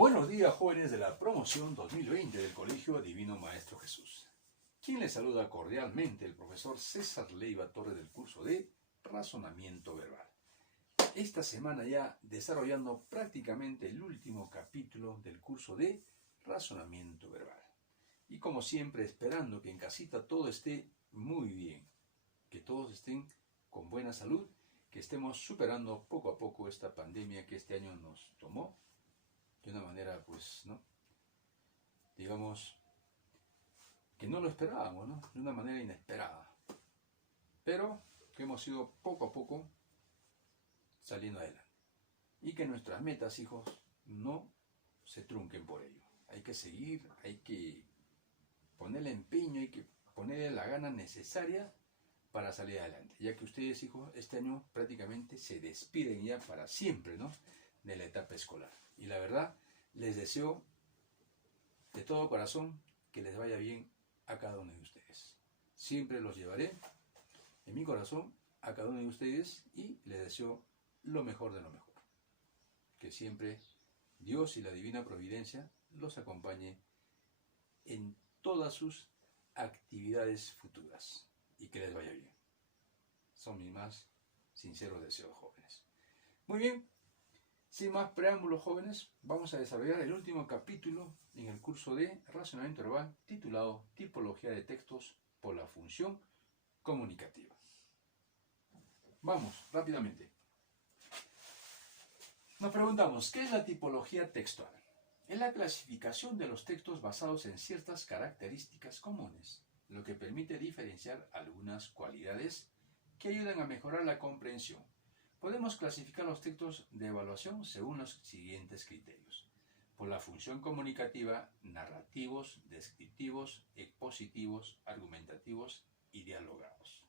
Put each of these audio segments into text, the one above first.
Buenos días, jóvenes de la promoción 2020 del Colegio Divino Maestro Jesús. Quien les saluda cordialmente, el profesor César Leiva Torres del curso de Razonamiento Verbal. Esta semana ya desarrollando prácticamente el último capítulo del curso de Razonamiento Verbal. Y como siempre, esperando que en casita todo esté muy bien, que todos estén con buena salud, que estemos superando poco a poco esta pandemia que este año nos tomó de una manera, pues, ¿no? Digamos, que no lo esperábamos, ¿no? De una manera inesperada. Pero que hemos ido poco a poco saliendo adelante. Y que nuestras metas, hijos, no se trunquen por ello. Hay que seguir, hay que ponerle empeño, hay que ponerle la gana necesaria para salir adelante. Ya que ustedes, hijos, este año prácticamente se despiden ya para siempre, ¿no? De la etapa escolar. Y la verdad, les deseo de todo corazón que les vaya bien a cada uno de ustedes. Siempre los llevaré en mi corazón a cada uno de ustedes y les deseo lo mejor de lo mejor. Que siempre Dios y la Divina Providencia los acompañe en todas sus actividades futuras y que les vaya bien. Son mis más sinceros deseos, jóvenes. Muy bien. Sin más preámbulos, jóvenes, vamos a desarrollar el último capítulo en el curso de Razonamiento Verbal titulado Tipología de textos por la función comunicativa. Vamos, rápidamente. Nos preguntamos, ¿qué es la tipología textual? Es la clasificación de los textos basados en ciertas características comunes, lo que permite diferenciar algunas cualidades que ayudan a mejorar la comprensión. Podemos clasificar los textos de evaluación según los siguientes criterios. Por la función comunicativa, narrativos, descriptivos, expositivos, argumentativos y dialogados.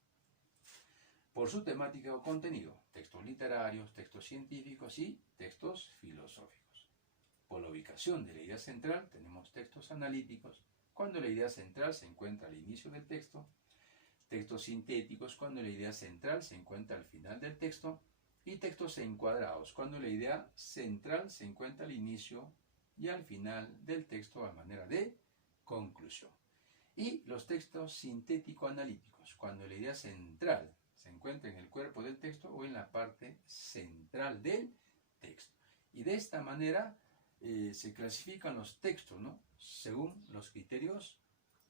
Por su temática o contenido, textos literarios, textos científicos y textos filosóficos. Por la ubicación de la idea central, tenemos textos analíticos, cuando la idea central se encuentra al inicio del texto, textos sintéticos, cuando la idea central se encuentra al final del texto, y textos encuadrados, cuando la idea central se encuentra al inicio y al final del texto a manera de conclusión. Y los textos sintético-analíticos, cuando la idea central se encuentra en el cuerpo del texto o en la parte central del texto. Y de esta manera se clasifican los textos, ¿no? Según los criterios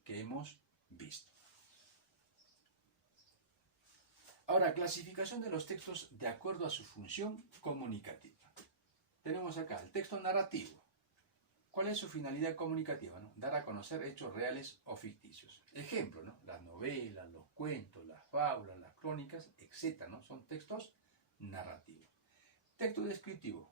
que hemos visto. Ahora, clasificación de los textos de acuerdo a su función comunicativa. Tenemos acá el texto narrativo. ¿Cuál es su finalidad comunicativa? ¿No? Dar a conocer hechos reales o ficticios. Ejemplo, ¿no? Las novelas, los cuentos, las fábulas, las crónicas, etc., ¿no? Son textos narrativos. Texto descriptivo.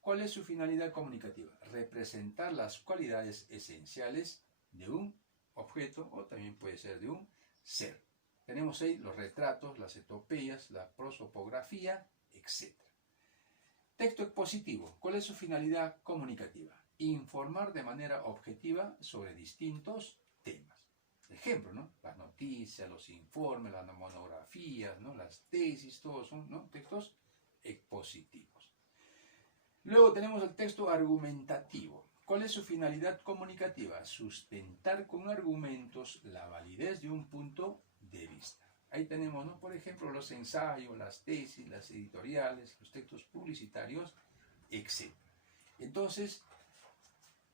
¿Cuál es su finalidad comunicativa? Representar las cualidades esenciales de un objeto o también puede ser de un ser. Tenemos ahí los retratos, las epopeyas, la prosopografía, etc. Texto expositivo. ¿Cuál es su finalidad comunicativa? Informar de manera objetiva sobre distintos temas. Ejemplo, ¿no? Las noticias, los informes, las monografías, ¿no? Las tesis, todos son, ¿no? Textos expositivos. Luego tenemos el texto argumentativo. ¿Cuál es su finalidad comunicativa? Sustentar con argumentos la validez de un punto de vista. Ahí tenemos, ¿no? Por ejemplo, los ensayos, las tesis, las editoriales, los textos publicitarios, etc. Entonces,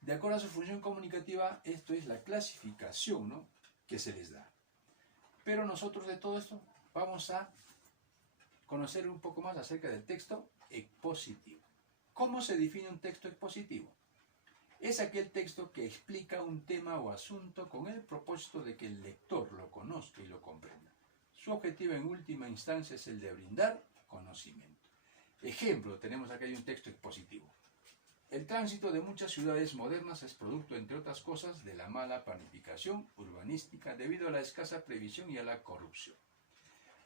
de acuerdo a su función comunicativa, esto es la clasificación, ¿no? Que se les da. Pero nosotros de todo esto vamos a conocer un poco más acerca del texto expositivo. ¿Cómo se define un texto expositivo? Es aquel texto que explica un tema o asunto con el propósito de que el lector lo conozca y lo comprenda. Su objetivo en última instancia es el de brindar conocimiento. Ejemplo, tenemos aquí un texto expositivo. El tránsito de muchas ciudades modernas es producto, entre otras cosas, de la mala planificación urbanística debido a la escasa previsión y a la corrupción.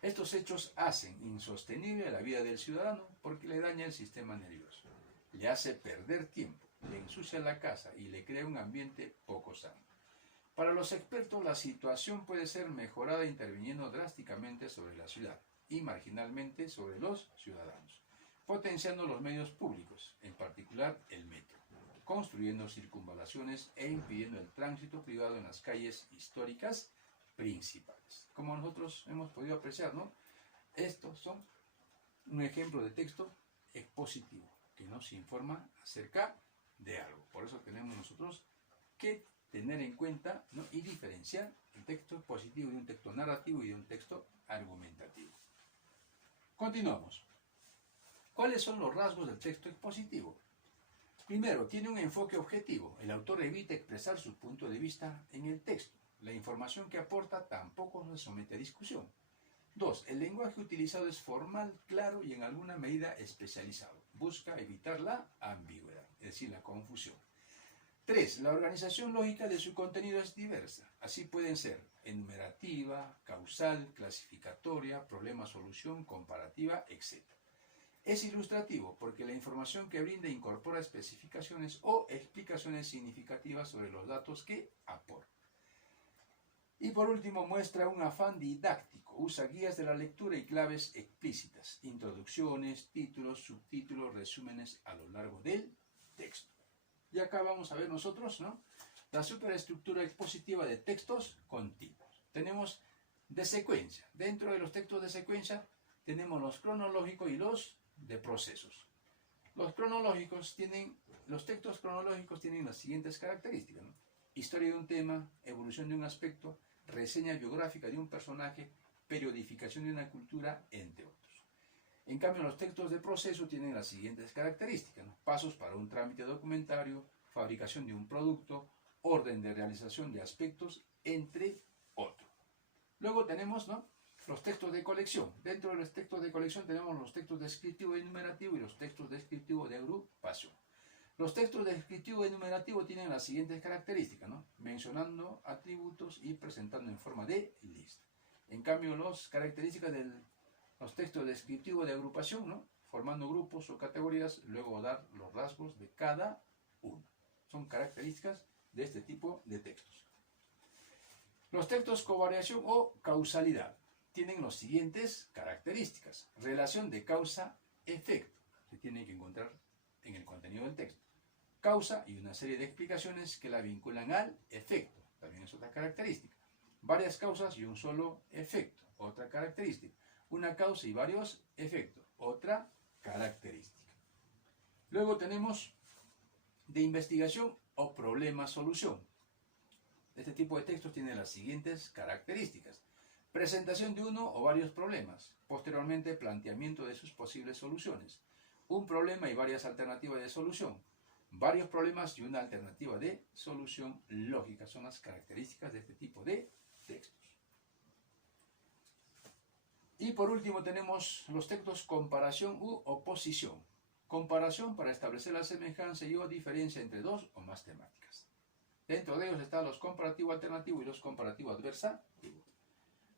Estos hechos hacen insostenible la vida del ciudadano porque le daña el sistema nervioso, le hace perder tiempo, le ensucia la casa y le crea un ambiente poco sano. Para los expertos, la situación puede ser mejorada interviniendo drásticamente sobre la ciudad y marginalmente sobre los ciudadanos, potenciando los medios públicos, en particular el metro. construyendo circunvalaciones e impidiendo el tránsito privado en las calles históricas principales. Como nosotros hemos podido apreciar, ¿no? Estos son un ejemplo de texto expositivo que nos informa acerca de algo. Por eso tenemos nosotros que tener en cuenta, ¿no? Y diferenciar el texto expositivo de un texto narrativo y de un texto argumentativo. Continuamos. ¿Cuáles son los rasgos del texto expositivo? Primero, tiene un enfoque objetivo. El autor evita expresar su punto de vista en el texto. La información que aporta tampoco se somete a discusión. 2. El lenguaje utilizado es formal, claro y en alguna medida especializado. Busca evitar la ambigüedad, es decir, la confusión. 3. La organización lógica de su contenido es diversa. Así pueden ser enumerativa, causal, clasificatoria, problema-solución, comparativa, etc. Es ilustrativo porque la información que brinda incorpora especificaciones o explicaciones significativas sobre los datos que aporta. Y por último, muestra un afán didáctico. Usa guías de la lectura y claves explícitas, introducciones, títulos, subtítulos, resúmenes a lo largo del texto. Y acá vamos a ver nosotros, ¿no?, la superestructura expositiva de textos continuos. Tenemos de secuencia. Dentro de los textos de secuencia tenemos los cronológicos y los de procesos. Los textos cronológicos tienen las siguientes características, ¿no? Historia de un tema, evolución de un aspecto, reseña biográfica de un personaje, periodificación de una cultura, entre otros. En cambio, los textos de proceso tienen las siguientes características, ¿no? Pasos para un trámite documentario, fabricación de un producto, orden de realización de aspectos, entre otros. Luego tenemos, ¿no?, los textos de colección. Dentro de los textos de colección tenemos los textos descriptivo y enumerativo y los textos descriptivo de agrupación. Los textos descriptivo y enumerativo tienen las siguientes características, ¿no?, mencionando atributos y presentando en forma de lista. En cambio, las características de los textos descriptivos de agrupación, ¿no?, formando grupos o categorías, luego dar los rasgos de cada uno. Son características de este tipo de textos. Los textos covariación o causalidad tienen las siguientes características. Relación de causa-efecto. Se tiene que encontrar en el contenido del texto. Causa y una serie de explicaciones que la vinculan al efecto. También es otra característica. Varias causas y un solo efecto. Otra característica. Una causa y varios efectos. Otra característica. Luego tenemos de investigación o problema-solución. Este tipo de textos tiene las siguientes características. Presentación de uno o varios problemas. Posteriormente, planteamiento de sus posibles soluciones. Un problema y varias alternativas de solución. Varios problemas y una alternativa de solución lógica. Son las características de este tipo de textos. Y por último tenemos los textos comparación u oposición. Comparación para establecer la semejanza y o diferencia entre dos o más temáticas. Dentro de ellos están los comparativo alternativo y los comparativo adversativo.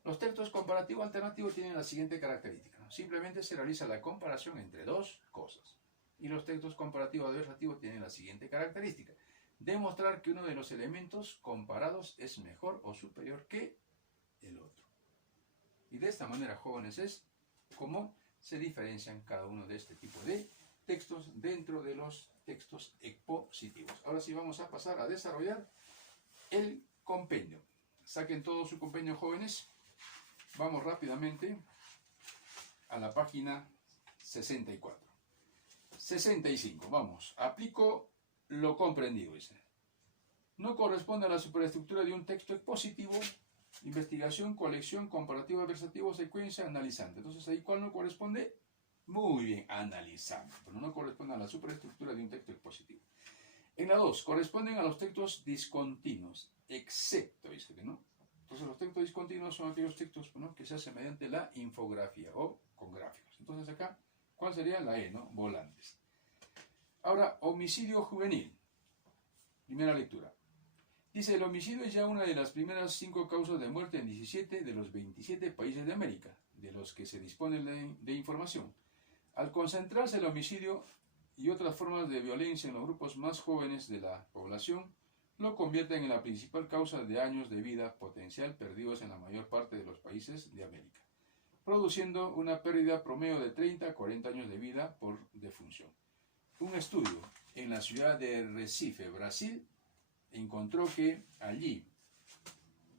Los textos comparativo alternativo tienen la siguiente característica, ¿no? Simplemente se realiza la comparación entre dos cosas. Y los textos comparativo adversativo tienen la siguiente característica. Demostrar que uno de los elementos comparados es mejor o superior que el otro. Y de esta manera, jóvenes, es como se diferencian cada uno de este tipo de textos dentro de los textos expositivos. Ahora sí vamos a pasar a desarrollar el compendio. Saquen todo su compendio, jóvenes. Vamos rápidamente a la página 64. 65, vamos. Aplico lo comprendido, dice. No corresponde a la superestructura de un texto expositivo, investigación, colección, comparativo, adversativo, secuencia, analizante. Entonces, ahí, ¿cuál no corresponde? Muy bien, analizante, pero no corresponde a la superestructura de un texto expositivo. En la 2, corresponden a los textos discontinuos, excepto, dice que no. Entonces, los textos discontinuos son aquellos textos, ¿no?, que se hacen mediante la infografía o con gráficos. Entonces, acá, ¿cuál sería la E, no? Volantes. Ahora, homicidio juvenil. Primera lectura. Dice, el homicidio es ya una de las primeras 5 causas de muerte en 17 de los 27 países de América, de los que se dispone de información. Al concentrarse el homicidio y otras formas de violencia en los grupos más jóvenes de la población, lo convierten en la principal causa de años de vida potencial perdidos en la mayor parte de los países de América, produciendo una pérdida promedio de 30 a 40 años de vida por defunción. Un estudio en la ciudad de Recife, Brasil, encontró que allí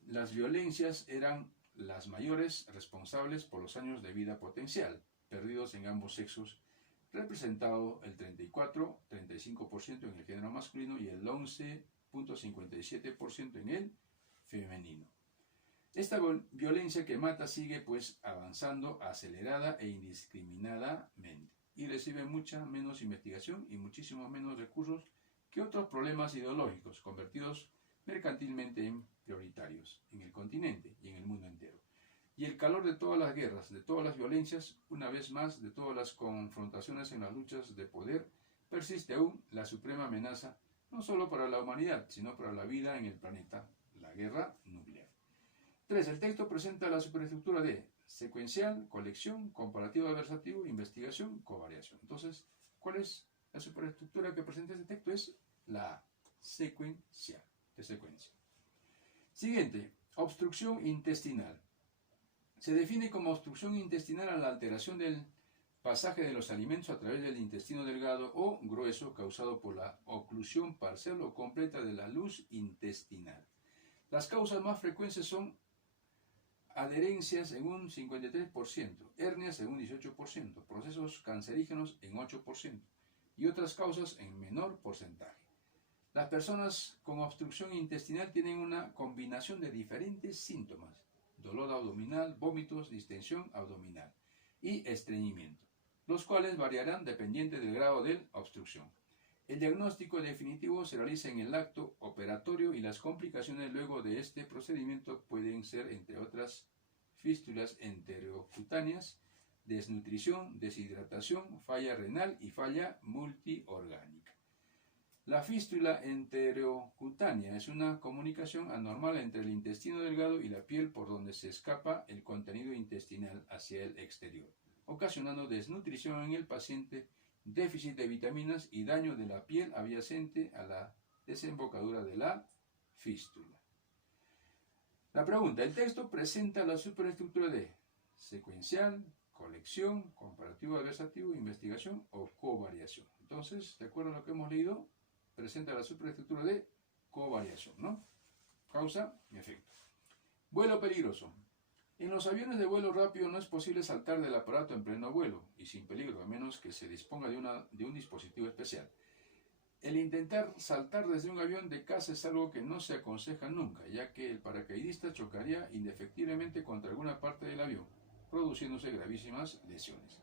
las violencias eran las mayores responsables por los años de vida potencial perdidos en ambos sexos, representado el 34-35% en el género masculino y el 11,57% en el femenino. Esta violencia que mata sigue pues avanzando acelerada e indiscriminadamente y recibe mucha menos investigación y muchísimos menos recursos que otros problemas ideológicos convertidos mercantilmente en prioritarios en el continente y en el mundo entero. Y el calor de todas las guerras, de todas las violencias, una vez más, de todas las confrontaciones en las luchas de poder, persiste aún la suprema amenaza, no solo para la humanidad, sino para la vida en el planeta, la guerra nuclear. 3. El texto presenta la superestructura de secuencial, colección, comparativo adversativo, investigación, covariación. Entonces, ¿cuál es la superestructura que presenta este texto? Es la secuencial, de secuencia. Siguiente, obstrucción intestinal. Se define como obstrucción intestinal a la alteración del pasaje de los alimentos a través del intestino delgado o grueso causado por la oclusión parcial o completa de la luz intestinal. Las causas más frecuentes son adherencias en un 53%, hernias en un 18%, procesos cancerígenos en 8% y otras causas en menor porcentaje. Las personas con obstrucción intestinal tienen una combinación de diferentes síntomas: dolor abdominal, vómitos, distensión abdominal y estreñimiento, los cuales variarán dependiente del grado de obstrucción. El diagnóstico definitivo se realiza en el acto operatorio y las complicaciones luego de este procedimiento pueden ser, entre otras, fístulas enterocutáneas, desnutrición, deshidratación, falla renal y falla multiorgánica. La fístula enterocutánea es una comunicación anormal entre el intestino delgado y la piel por donde se escapa el contenido intestinal hacia el exterior, ocasionando desnutrición en el paciente, déficit de vitaminas y daño de la piel adyacente a la desembocadura de la fístula. La pregunta: el texto presenta la superestructura de secuencial, colección, comparativo adversativo, investigación o covariación. Entonces, de acuerdo a lo que hemos leído, presenta la superestructura de covariación, ¿no? Causa y efecto. Vuelo peligroso. En los aviones de vuelo rápido no es posible saltar del aparato en pleno vuelo y sin peligro, a menos que se disponga de un dispositivo especial. El intentar saltar desde un avión de caza es algo que no se aconseja nunca, ya que el paracaidista chocaría indefectiblemente contra alguna parte del avión, produciéndose gravísimas lesiones.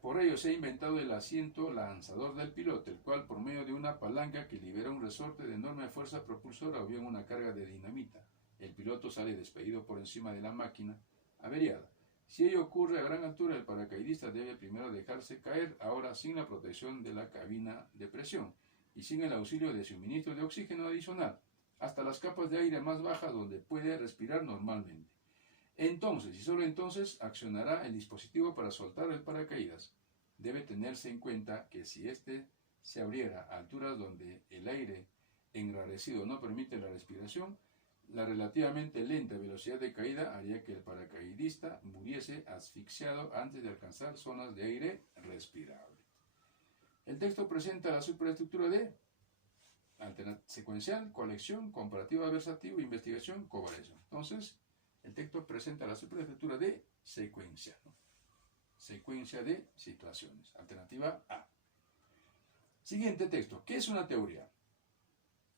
Por ello se ha inventado el asiento lanzador del piloto, el cual, por medio de una palanca que libera un resorte de enorme fuerza propulsora o bien una carga de dinamita, el piloto sale despedido por encima de la máquina averiada. Si ello ocurre a gran altura, el paracaidista debe primero dejarse caer, ahora sin la protección de la cabina de presión y sin el auxilio de suministro de oxígeno adicional, hasta las capas de aire más bajas donde puede respirar normalmente. Entonces, y solo entonces, accionará el dispositivo para soltar el paracaídas. Debe tenerse en cuenta que si éste se abriera a alturas donde el aire enrarecido no permite la respiración, la relativamente lenta velocidad de caída haría que el paracaidista muriese asfixiado antes de alcanzar zonas de aire respirable. El texto presenta la superestructura de secuencial, colección, comparativo adversativo, investigación, covariación. Entonces, el texto presenta la superestructura de secuencia, ¿no? Secuencia de situaciones. Alternativa A. Siguiente texto. ¿Qué es una teoría?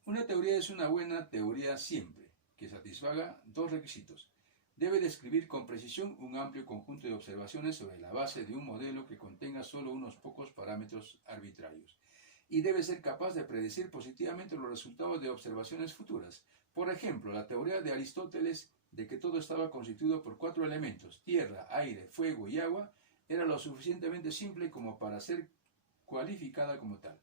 Una teoría es una buena teoría siempre que satisfaga dos requisitos. Debe describir con precisión un amplio conjunto de observaciones sobre la base de un modelo que contenga solo unos pocos parámetros arbitrarios. Y debe ser capaz de predecir positivamente los resultados de observaciones futuras. Por ejemplo, la teoría de Aristóteles de que todo estaba constituido por 4 elementos, tierra, aire, fuego y agua, era lo suficientemente simple como para ser cualificada como tal,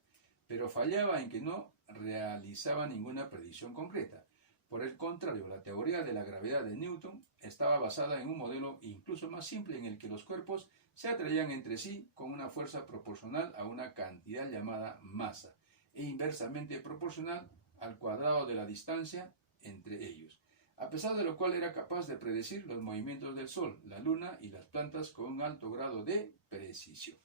pero fallaba en que no realizaba ninguna predicción concreta. Por el contrario, la teoría de la gravedad de Newton estaba basada en un modelo incluso más simple en el que los cuerpos se atraían entre sí con una fuerza proporcional a una cantidad llamada masa e inversamente proporcional al cuadrado de la distancia entre ellos, a pesar de lo cual era capaz de predecir los movimientos del Sol, la Luna y las plantas con un alto grado de precisión.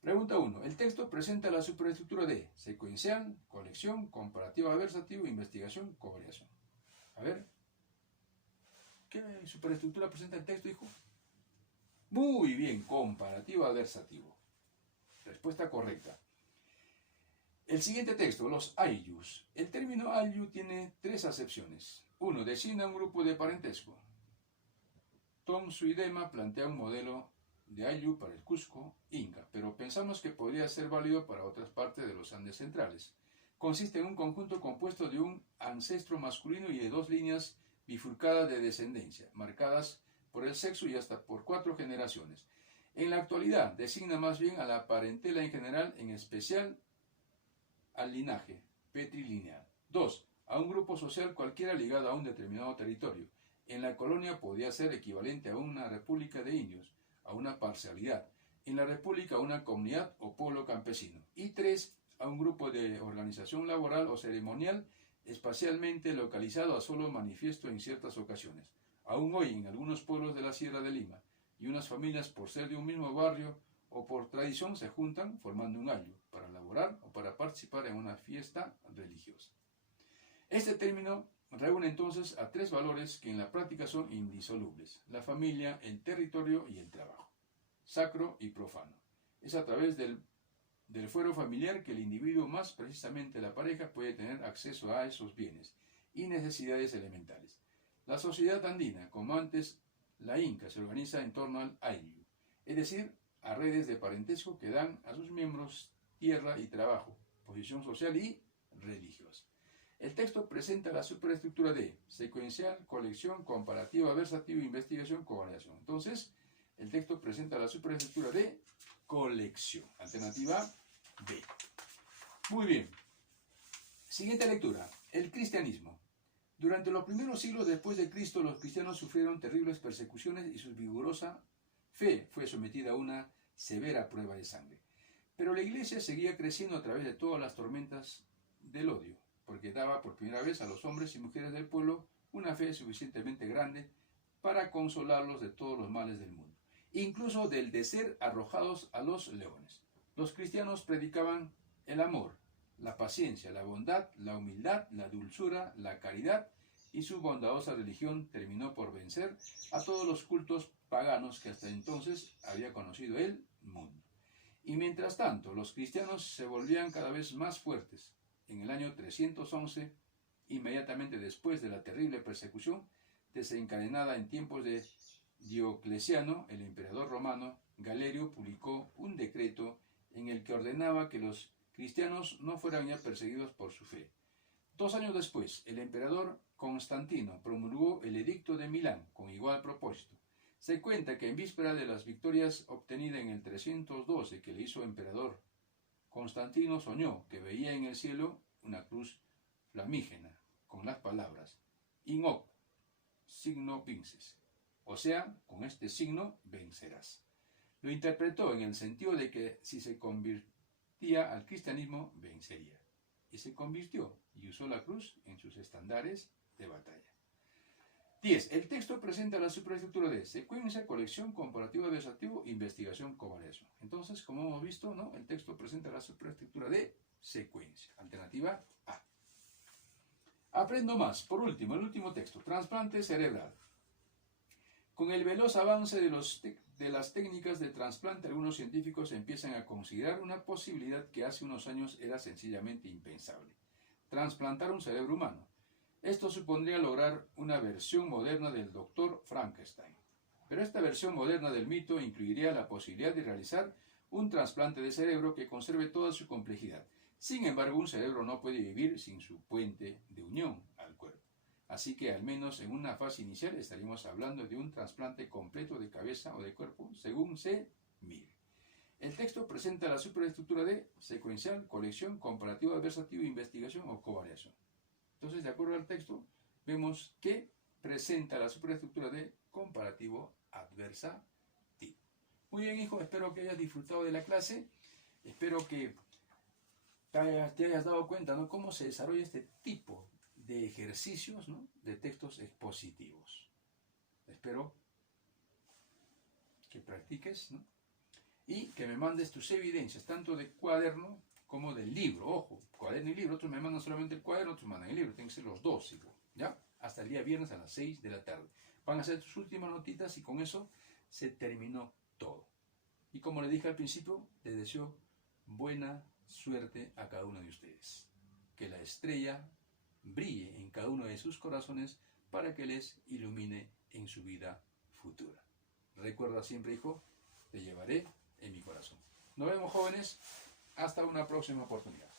Pregunta 1. El texto presenta la superestructura de secuencial, colección, comparativa adversativo, investigación, covariación. A ver, ¿qué superestructura presenta el texto, hijo? Muy bien, comparativo adversativo. Respuesta correcta. El siguiente texto, los ayllus. El término ayllu tiene tres acepciones. 1. Designa un grupo de parentesco. Tom Suidema plantea un modelo de ayllu para el Cusco, Inca, pero pensamos que podría ser válido para otras partes de los Andes centrales. Consiste en un conjunto compuesto de un ancestro masculino y de dos líneas bifurcadas de descendencia, marcadas por el sexo y hasta por 4 generaciones. En la actualidad designa más bien a la parentela en general, en especial al linaje petrilineal. 2. A un grupo social cualquiera ligado a un determinado territorio. En la colonia podía ser equivalente a una república de indios, a una parcialidad. En la república a una comunidad o pueblo campesino. Y 3. A un grupo de organización laboral o ceremonial espacialmente localizado a solo manifiesto en ciertas ocasiones. Aún hoy en algunos pueblos de la Sierra de Lima, y unas familias por ser de un mismo barrio o por tradición se juntan formando un ayllu para laborar o para participar en una fiesta religiosa. Este término reúne entonces a 3 valores que en la práctica son indisolubles: la familia, el territorio y el trabajo, sacro y profano. Es a través del fuero familiar que el individuo, más precisamente la pareja, puede tener acceso a esos bienes y necesidades elementales. La sociedad andina, como antes la inca, se organiza en torno al ayllu, es decir, a redes de parentesco que dan a sus miembros tierra y trabajo, posición social y religiosa. El texto presenta la superestructura de secuencial, colección, comparativo, adversativo, investigación, covariación. Entonces, el texto presenta la superestructura de colección. Alternativa B. Muy bien. Siguiente lectura. El cristianismo. Durante los primeros siglos después de Cristo, los cristianos sufrieron terribles persecuciones y su vigorosa fe fue sometida a una severa prueba de sangre. Pero la iglesia seguía creciendo a través de todas las tormentas del odio, porque daba por primera vez a los hombres y mujeres del pueblo una fe suficientemente grande para consolarlos de todos los males del mundo, incluso del de ser arrojados a los leones. Los cristianos predicaban el amor, la paciencia, la bondad, la humildad, la dulzura, la caridad, y su bondadosa religión terminó por vencer a todos los cultos paganos que hasta entonces había conocido el mundo. Y mientras tanto, los cristianos se volvían cada vez más fuertes. En el año 311, inmediatamente después de la terrible persecución desencadenada en tiempos de Diocleciano, el emperador romano, Galerio publicó un decreto en el que ordenaba que los cristianos no fueran ya perseguidos por su fe. 2 años después, el emperador Constantino promulgó el Edicto de Milán con igual propósito. Se cuenta que en víspera de las victorias obtenidas en el 312 que le hizo emperador, Constantino soñó que veía en el cielo una cruz flamígena con las palabras In hoc signo vinces, o sea, con este signo vencerás. Lo interpretó en el sentido de que si se convertía al cristianismo, vencería. Y se convirtió y usó la cruz en sus estandartes de batalla. 10. El texto presenta la superestructura de secuencia, colección, comparativo, adversativo, investigación, covariación. Entonces, como hemos visto, ¿no? El texto presenta la superestructura de secuencia. Alternativa A. Aprendo más. Por último, el último texto. Trasplante cerebral. Con el veloz avance de las técnicas de trasplante, algunos científicos empiezan a considerar una posibilidad que hace unos años era sencillamente impensable: trasplantar un cerebro humano. Esto supondría lograr una versión moderna del Dr. Frankenstein. Pero esta versión moderna del mito incluiría la posibilidad de realizar un trasplante de cerebro que conserve toda su complejidad. Sin embargo, un cerebro no puede vivir sin su puente de unión al cuerpo. Así que al menos en una fase inicial estaríamos hablando de un trasplante completo de cabeza o de cuerpo, según se mire. El texto presenta la superestructura de secuencial, colección, comparativo, adversativo, investigación o covariación. Entonces, de acuerdo al texto, vemos que presenta la superestructura de comparativo adversativo. Muy bien, hijo, espero que hayas disfrutado de la clase. Espero que te hayas dado cuenta, ¿no?, cómo se desarrolla este tipo de ejercicios, ¿no?, de textos expositivos. Espero que practiques, ¿no? y que me mandes tus evidencias, tanto de cuaderno como del libro. Ojo, cuaderno y libro, otros me mandan solamente el cuaderno, otros me mandan el libro, tienen que ser los dos, hijo, ¿ya? Hasta el día viernes a las 6 de la tarde. Van a hacer tus últimas notitas y con eso se terminó todo. Y como les dije al principio, les deseo buena suerte a cada uno de ustedes. Que la estrella brille en cada uno de sus corazones para que les ilumine en su vida futura. Recuerda siempre, hijo, te llevaré en mi corazón. Nos vemos, jóvenes. Hasta una próxima oportunidad.